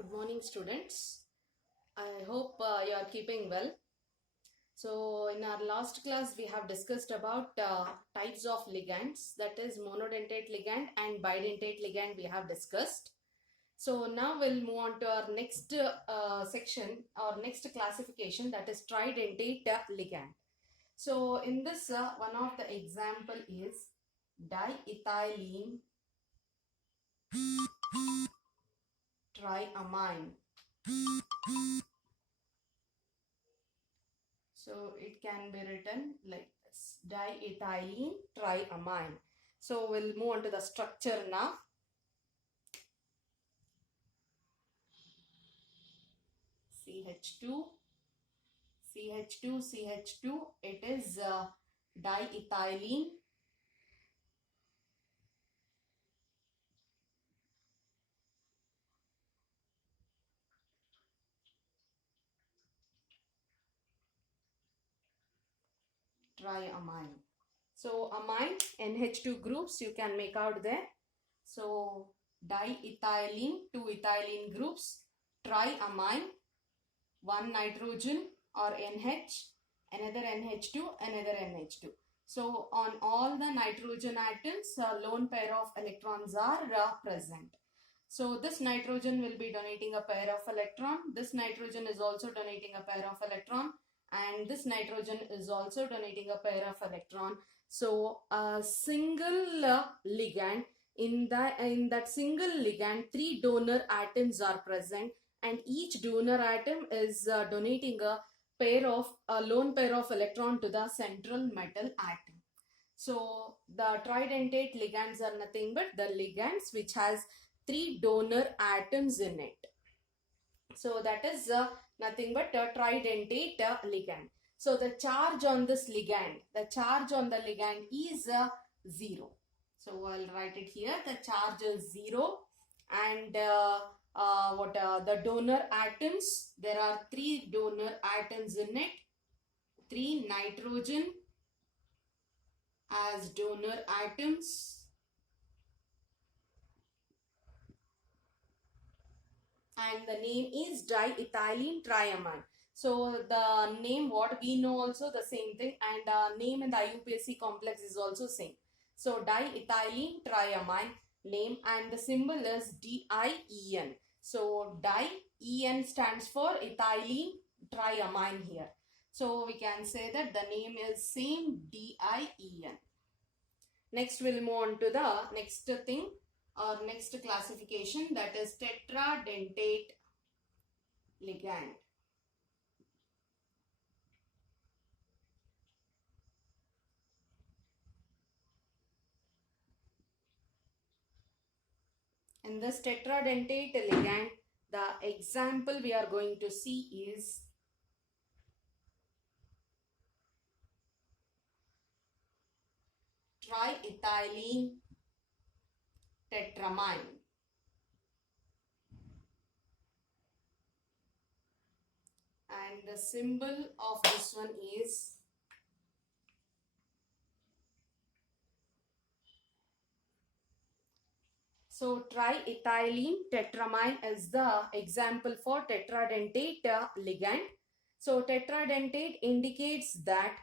Good morning, students. I hope you are keeping well. So, in our last class, we have discussed about types of ligands, that is monodentate ligand and bidentate ligand we have discussed. So, now we'll move on to our next section or next classification, that is tridentate ligand. So, in this, one of the example is diethylene triamine. So it can be written like this, diethylene triamine. So we'll move on to the structure now. CH2, CH2, CH2. It is diethylene. Triamine. So amine, NH2 groups you can make out there. So diethylene, two ethylene groups, triamine, one nitrogen or NH, another NH2, another NH2. So on all the nitrogen atoms, a lone pair of electrons are present. So this nitrogen will be donating a pair of electron. This nitrogen is also donating a pair of electron, and this nitrogen is also donating a pair of electron. So a single ligand, in that single ligand, three donor atoms are present, and each donor atom is donating a lone pair of electron to the central metal atom. So the tridentate ligands are nothing but the ligands which has three donor atoms in it. So that is nothing but a tridentate ligand. So the charge on this ligand, is 0. So I'll write it here. The charge is 0, and the donor atoms, there are three donor atoms in it. 3 nitrogen as donor atoms, and the name is diethylene triamine. So the name what we know also the same thing, and name in the IUPAC complex is also same. So diethylene triamine name, and the symbol is DIEN. So DIEN stands for ethylene triamine here. So we can say that the name is same, DIEN. Next we'll move on to the next thing or next classification, that is tetradentate ligand. In this tetradentate ligand, the example we are going to see is triethylene tetramine. And the symbol of this one is so triethylene tetramine is the example for tetradentate ligand. So tetradentate indicates that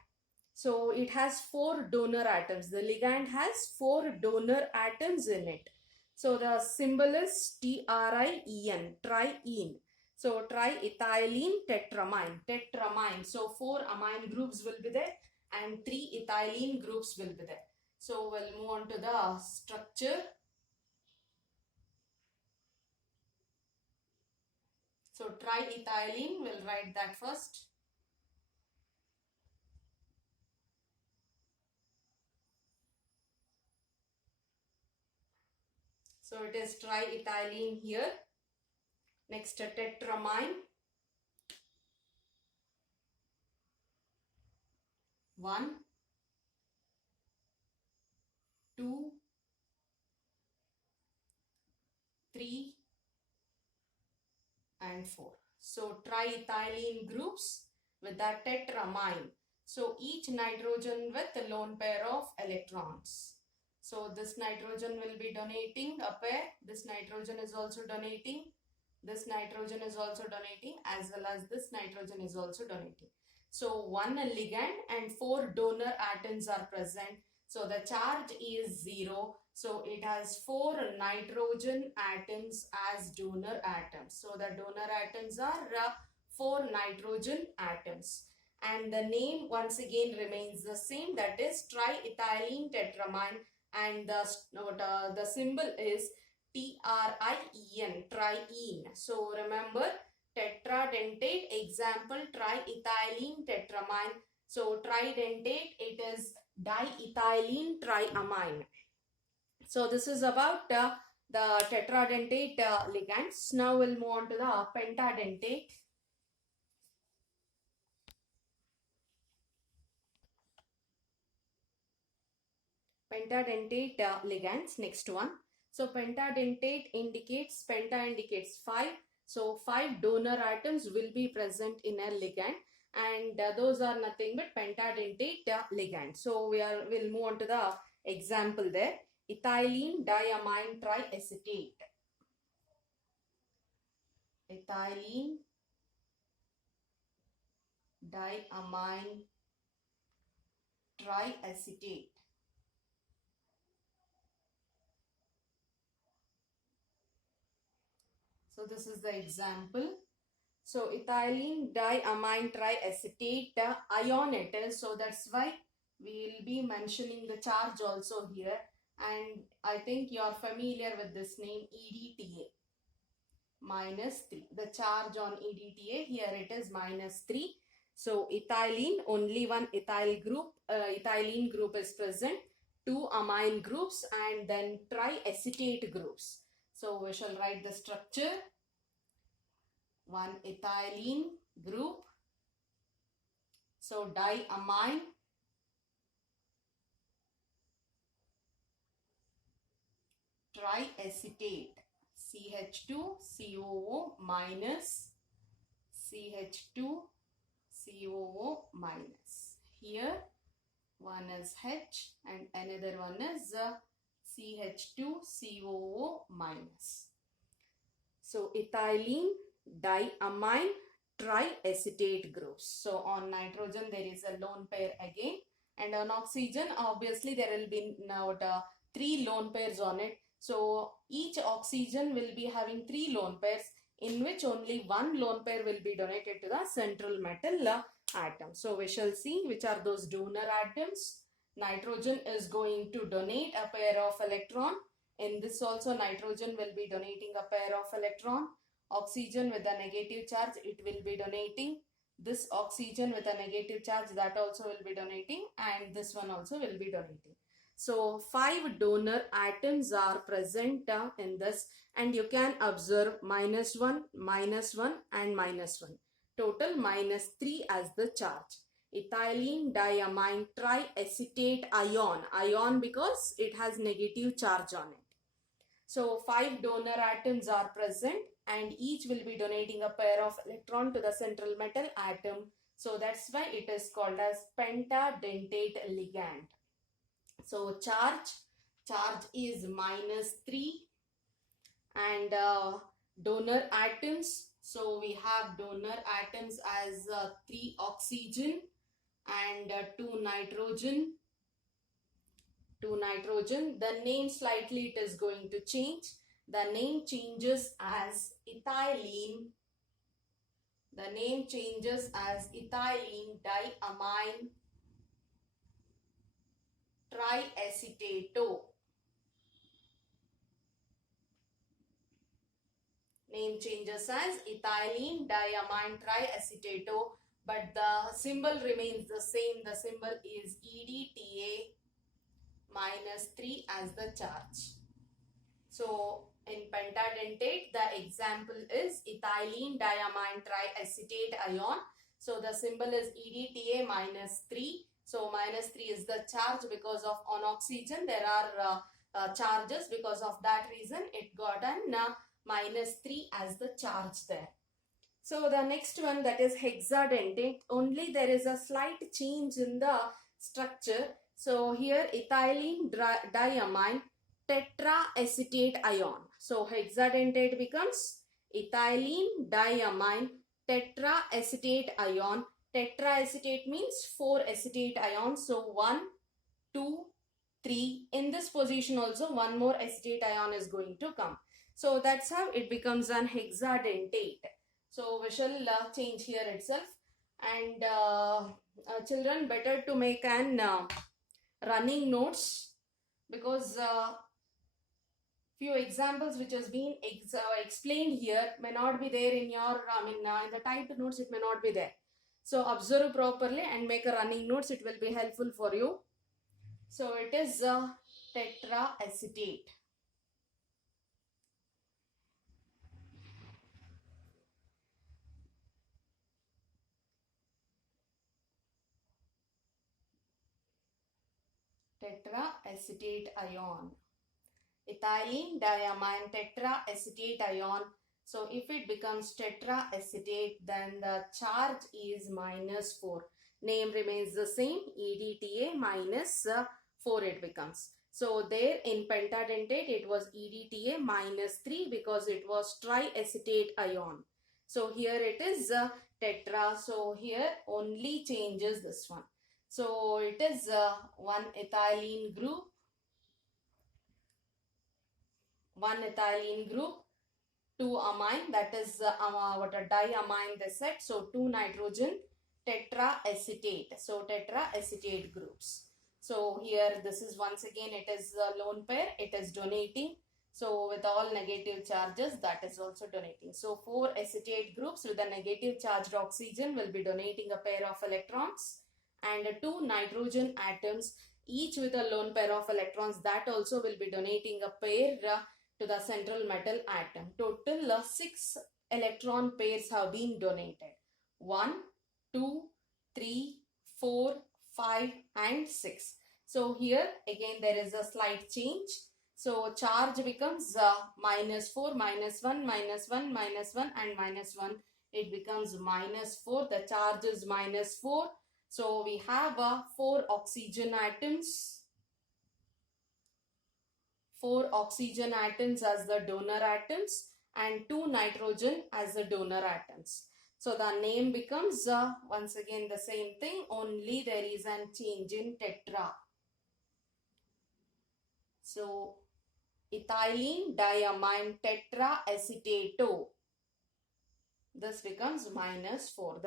so it has 4 donor atoms. The ligand has 4 donor atoms in it. So the symbol is TRIEN, triene. So triethylene tetramine. So 4 amine groups will be there and 3 ethylene groups will be there. So we'll move on to the structure. So triethylene, we'll write that first. So it is triethylene here. Next tetramine. 1, 2, 3 and 4. So triethylene groups with that tetramine. So each nitrogen with a lone pair of electrons. So this nitrogen will be donating a pair. This nitrogen is also donating. This nitrogen is also donating, as well as this nitrogen is also donating. So one ligand and 4 donor atoms are present. So the charge is 0. So it has 4 nitrogen atoms as donor atoms. So the donor atoms are 4 nitrogen atoms. And the name once again remains the same, that is triethylene tetramine, and the symbol is TRIEN, triene. So remember, tetradentate, example triethylene tetramine. So tridentate, it is diethylene triamine. So this is about the tetradentate ligands. Now we'll move on to the pentadentate. Pentadentate ligands, next one. So pentadentate indicates, penta indicates 5. So 5 donor atoms will be present in a ligand, and those are nothing but pentadentate ligand. So we'll move on to the example there. Ethylene diamine triacetate. Ethylene diamine triacetate. So this is the example. So ethylene diamine triacetate ion it is. So that's why we will be mentioning the charge also here. And I think you are familiar with this name, EDTA. -3. The charge on EDTA, here it is -3. So ethylene, only one ethyl group, ethylene group is present. 2 amine groups and then triacetate groups. So we shall write the structure. 1 ethylene group. So diamine. Triacetate. CH2COO minus. CH2COO minus. Here one is H and another one is CH2COO minus. So ethylene diamine triacetate groups. So on nitrogen there is a lone pair again, and on oxygen obviously there will be now 3 lone pairs on it. So each oxygen will be having 3 lone pairs, in which only 1 lone pair will be donated to the central metal atom. So we shall see which are those donor atoms. Nitrogen is going to donate a pair of electron. In this also nitrogen will be donating a pair of electron. Oxygen with a negative charge, it will be donating. This oxygen with a negative charge, that also will be donating, and this one also will be donating. So 5 donor atoms are present in this, and you can observe -1, -1 and -1. Total -3 as the charge. Ethylene diamine triacetate ion. Ion because it has negative charge on it. So 5 donor atoms are present, and each will be donating a pair of electron to the central metal atom. So that's why it is called as pentadentate ligand. So charge is -3, and donor atoms. So we have donor atoms as 3 oxygen and 2 nitrogen. 2 nitrogen. The name slightly it is going to change. The name changes as ethylene. The name changes as ethylene diamine triacetato. Name changes as ethylene diamine triacetato, but the symbol remains the same. The symbol is EDTA -3 as the charge. So in pentadentate, the example is ethylene diamine triacetate ion. So the symbol is EDTA -3. So -3 is the charge, because of on oxygen there are charges. Because of that reason it got an -3 as the charge there. So the next one, that is hexadentate. Only there is a slight change in the structure. So here ethylene diamine tetraacetate ion. So hexadentate becomes ethylene diamine tetraacetate ion. Tetraacetate means 4 acetate ions. So 1, 2, 3. In this position also one more acetate ion is going to come. So that's how it becomes an hexadentate. So we shall change here itself. And children, better to make an running notes, because few examples which has been explained here may not be there in your, in the typed notes it may not be there. So observe properly and make a running notes. It will be helpful for you. So it is tetraacetate. Tetraacetate ion. Ethylene diamine tetraacetate ion. So if it becomes tetraacetate, then the charge is -4. Name remains the same, EDTA -4 it becomes. So there in pentadentate it was EDTA -3 because it was triacetate ion. So here it is tetra. So here only changes this one. So it is one ethylene group, two amine, that is what a diamine they said. So 2 nitrogen tetraacetate. So tetraacetate groups. So here this is once again it is a lone pair, it is donating. So with all negative charges, that is also donating. So 4 acetate groups with a negative charged oxygen will be donating a pair of electrons, and 2 nitrogen atoms each with a lone pair of electrons, that also will be donating a pair to the central metal atom. Total 6 electron pairs have been donated. 1, 2, 3, 4, 5 and 6. So here again there is a slight change. So charge becomes -4, -1, -1, -1 and -1. It becomes -4. The charge is -4. So we have 4 oxygen atoms. 4 oxygen atoms as the donor atoms and 2 nitrogen as the donor atoms. So the name becomes once again the same thing, only there is a change in tetra. So ethylene diamine tetraacetato. This becomes -4.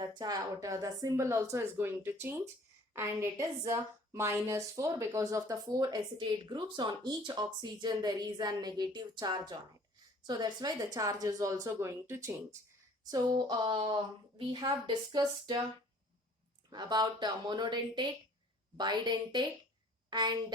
The symbol also is going to change, and it is -4 because of the 4 acetate groups. On each oxygen there is a negative charge on it. So that's why the charge is also going to change. So we have discussed about monodentate, bidentate and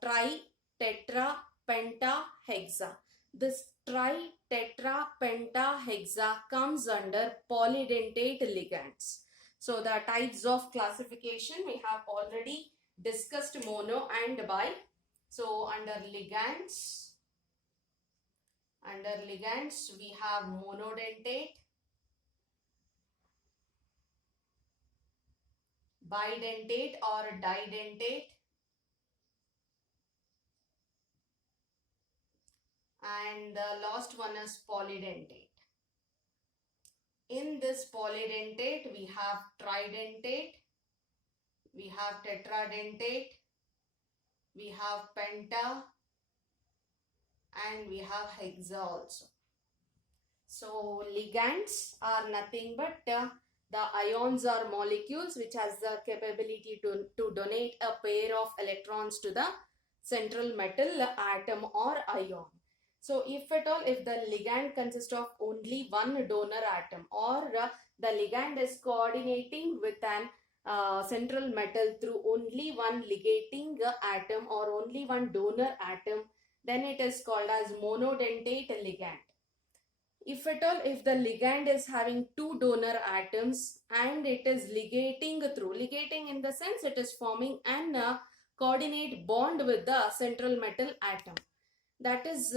tri, tetra, penta, hexa. This tri, tetra, penta, hexa comes under polydentate ligands. So the types of classification we have already discussed, mono and bi. So under ligands we have monodentate, bidentate or didentate, and the last one is polydentate. In this polydentate we have tridentate, we have tetradentate, we have penta and we have hexa also. So ligands are nothing but the ions or molecules which has the capability to donate a pair of electrons to the central metal atom or ion. So if at all, if the ligand consists of only one donor atom, or the ligand is coordinating with an central metal through only one ligating atom or only one donor atom, then it is called as monodentate ligand. If at all, if the ligand is having two donor atoms and it is ligating in the sense it is forming an coordinate bond with the central metal atom, that is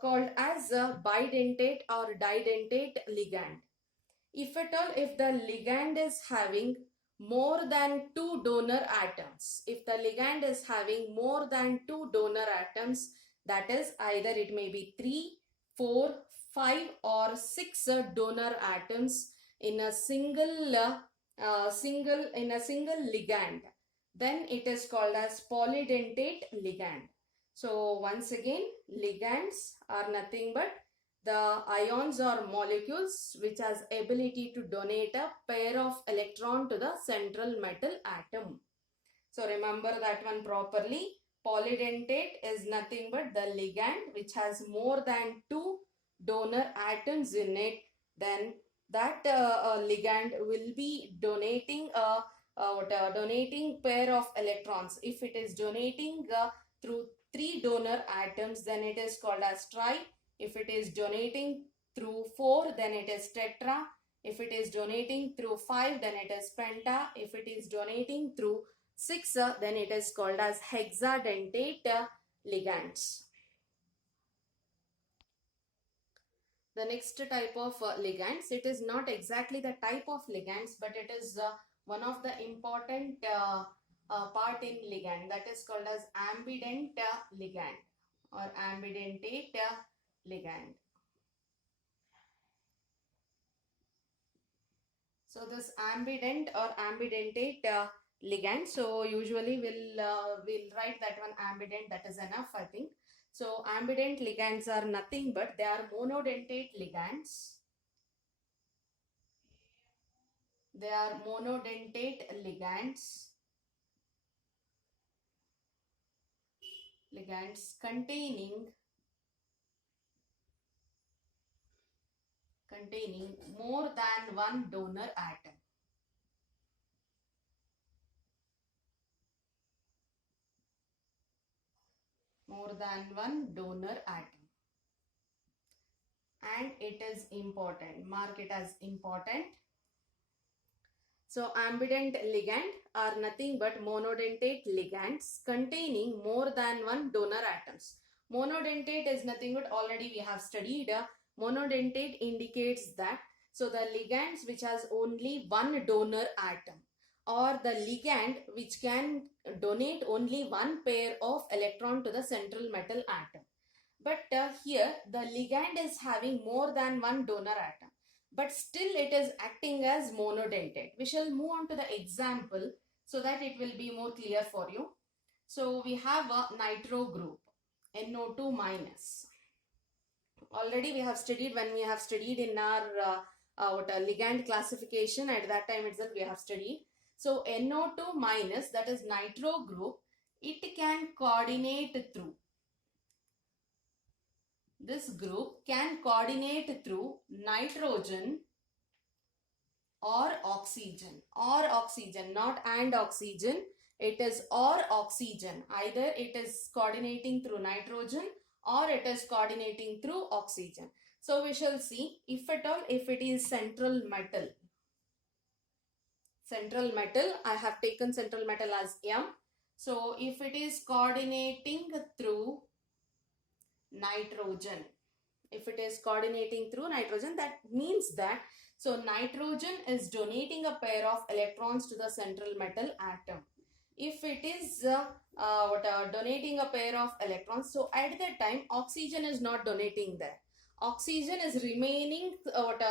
called as a bidentate or didentate ligand. If at all, if the ligand is having more than two donor atoms, if the ligand is having more than two donor atoms, that is either it may be 3, 4, 5 or 6 donor atoms in a single ligand, then it is called as polydentate ligand. So once again, ligands are nothing but the ions or molecules which has ability to donate a pair of electron to the central metal atom. So remember that one properly. Polydentate is nothing but the ligand which has more than 2 donor atoms in it. Then that ligand will be donating a donating pair of electrons. If it is donating through 3 donor atoms, then it is called as tri. If it is donating through 4, then it is tetra. If it is donating through 5, then it is penta. If it is donating through 6, then it is called as hexadentate ligands. The next type of ligands, it is not exactly the type of ligands, but it is one of the important part in ligand, that is called as ambident ligand or ambidentate ligand. So this ambident or ambidentate ligand, so usually we'll write that one ambident, that is enough, I think. So ambident ligands are nothing but they are monodentate ligands. They are monodentate ligands containing more than one donor atom. More than one donor atom. And it is important. Mark it as important. So ambident ligand are nothing but monodentate ligands containing more than one donor atoms. Monodentate is nothing but already we have studied. Monodentate indicates that so the ligands which has only one donor atom, or the ligand which can donate only one pair of electron to the central metal atom. But here the ligand is having more than one donor atom, but still it is acting as monodentate. We shall move on to the example so that it will be more clear for you. So we have a nitro group, NO2 minus. Already we have studied when we have studied in our ligand classification. At that time itself we have studied. So NO2 minus, that is nitro group, it can coordinate through. This group can coordinate through nitrogen or oxygen. Or oxygen, not and oxygen. It is or oxygen. Either it is coordinating through nitrogen or it is coordinating through oxygen. So we shall see if at all, if it is central metal. Central metal, I have taken central metal as M. So if it is coordinating through nitrogen, if it is coordinating through nitrogen, that means that so nitrogen is donating a pair of electrons to the central metal atom. If it is donating a pair of electrons, so at that time oxygen is not donating there. Oxygen is remaining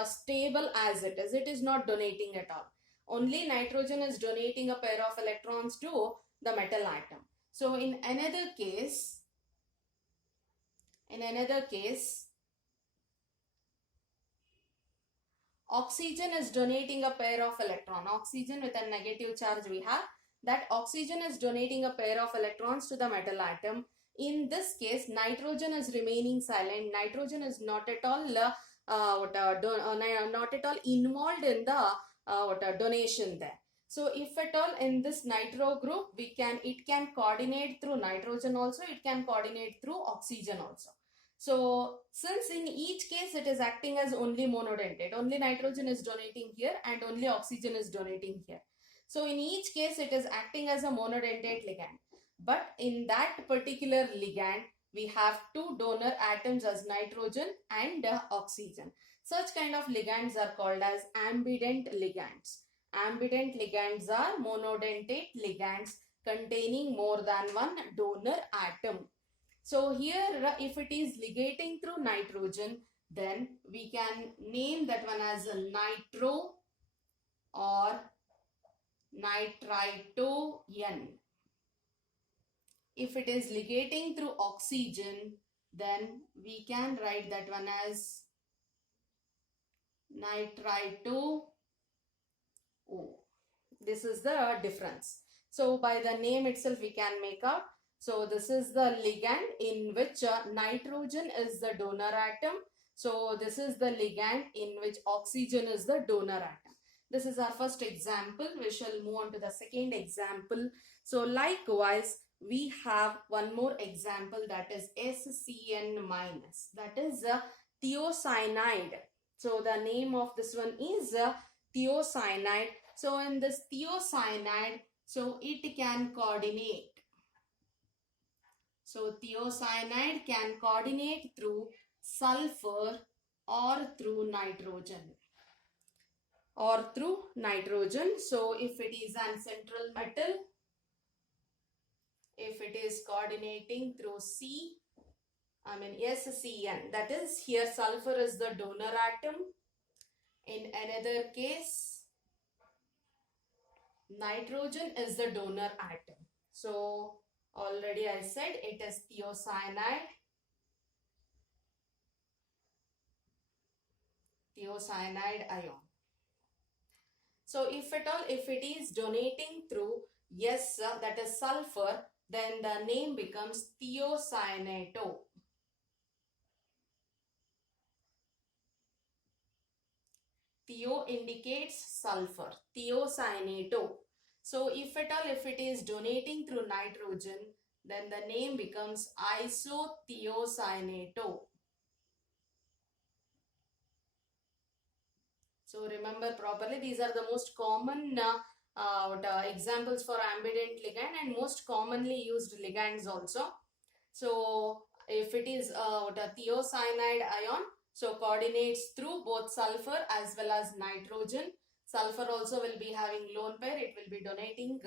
stable as it is. It is not donating at all. Only nitrogen is donating a pair of electrons to the metal atom. So in another case, oxygen is donating a pair of electron. Oxygen with a negative charge we have. That oxygen is donating a pair of electrons to the metal atom. In this case, nitrogen is remaining silent. Nitrogen is not at all involved in the donation there. So if at all in this nitro group, it can coordinate through nitrogen also, it can coordinate through oxygen also. So since in each case it is acting as only monodentate, only nitrogen is donating here and only oxygen is donating here. So in each case it is acting as a monodentate ligand. But in that particular ligand, we have 2 donor atoms as nitrogen and oxygen. Such kind of ligands are called as ambident ligands. Ambident ligands are monodentate ligands containing more than one donor atom. So here if it is ligating through nitrogen, then we can name that one as a nitro or nitritoN. If it is ligating through oxygen, then we can write that one as nitrito O. This is the difference. So by the name itself we can make out. So this is the ligand in which nitrogen is the donor atom. So this is the ligand in which oxygen is the donor atom. This is our first example. We shall move on to the second example. So likewise, we have one more example, that is SCN minus. That is thiocyanide. So the name of this one is thiocyanide. So in this thiocyanide, so it can coordinate. So thiocyanide can coordinate through sulfur or through nitrogen. So if it is an central metal, if it is coordinating through SCN, that is, here sulfur is the donor atom. In another case, nitrogen is the donor atom. So already I said it is thiocyanide ion. So if at all, if it is donating through that is sulfur, then the name becomes thiocyanato. Thio indicates sulfur, thiocyanato. So if at all, if it is donating through nitrogen, then the name becomes isothiocyanato. So remember properly, these are the most common examples for ambident ligand and most commonly used ligands also. So if it is a thiocyanide ion, so coordinates through both sulfur as well as nitrogen. Sulfur also will be having lone pair, it will be donating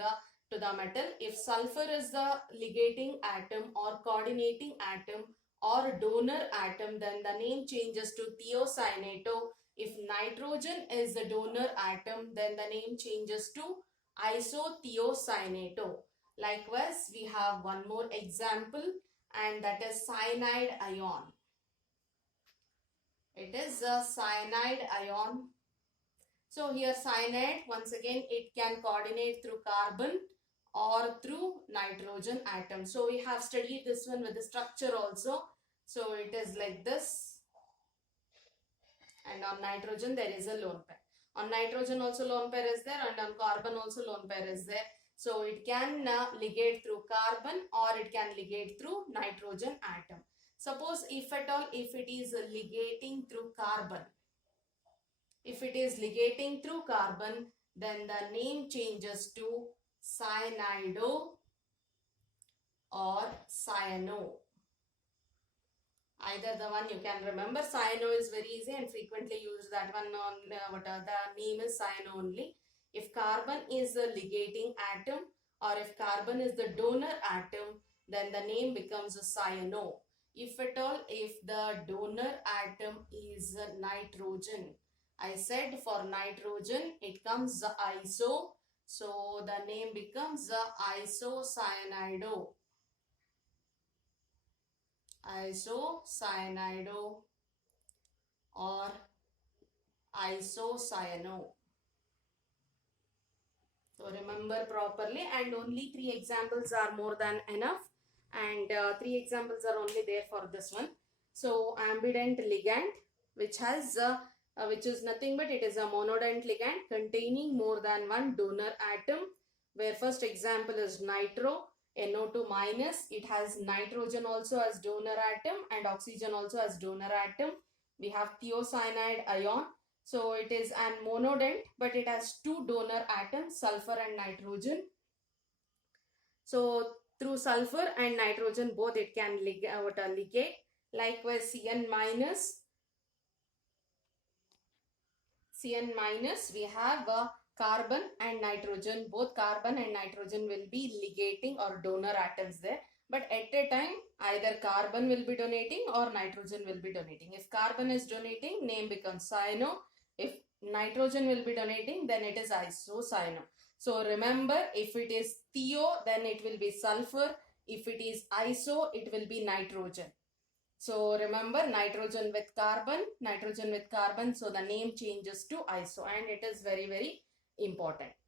to the metal. If sulfur is the ligating atom or coordinating atom or donor atom, then the name changes to thiocyanato. If nitrogen is the donor atom, then the name changes to isothiocyanato. Likewise, we have one more example, and that is cyanide ion. It is a cyanide ion. So here cyanide, once again, it can coordinate through carbon or through nitrogen atom. So we have studied this one with the structure also. So it is like this. And on nitrogen there is a lone pair. On nitrogen also lone pair is there, and on carbon also lone pair is there. So it can ligate through carbon or it can ligate through nitrogen atom. Suppose if at all, if it is ligating through carbon, then the name changes to cyanido or cyano. Either the one you can remember. Cyano is very easy and frequently used. That one on the name is cyano only. If carbon is the ligating atom or if carbon is the donor atom, then the name becomes a cyano. If at all, if the donor atom is nitrogen, I said for nitrogen it comes iso, so the name becomes isocyanide or isocyano. So remember properly, and only 3 examples are more than enough, and 3 examples are only there for this one. So ambident ligand, which has which is nothing but it is a monodent ligand containing more than one donor atom, where first example is nitro, NO2 minus. It has nitrogen also as donor atom and oxygen also as donor atom. We have thiocyanide ion. So it is an monodent, but it has 2 donor atoms, sulfur and nitrogen. So through sulfur and nitrogen both it can ligate. Likewise CN minus, we have carbon and nitrogen. Both carbon and nitrogen will be ligating or donor atoms there. But at a time, either carbon will be donating or nitrogen will be donating. If carbon is donating, name becomes cyano. If nitrogen will be donating, then it is isocyano. So remember, if it is thio, then it will be sulfur. If it is iso, it will be nitrogen. So remember, nitrogen with carbon, so the name changes to iso, and it is very, very important.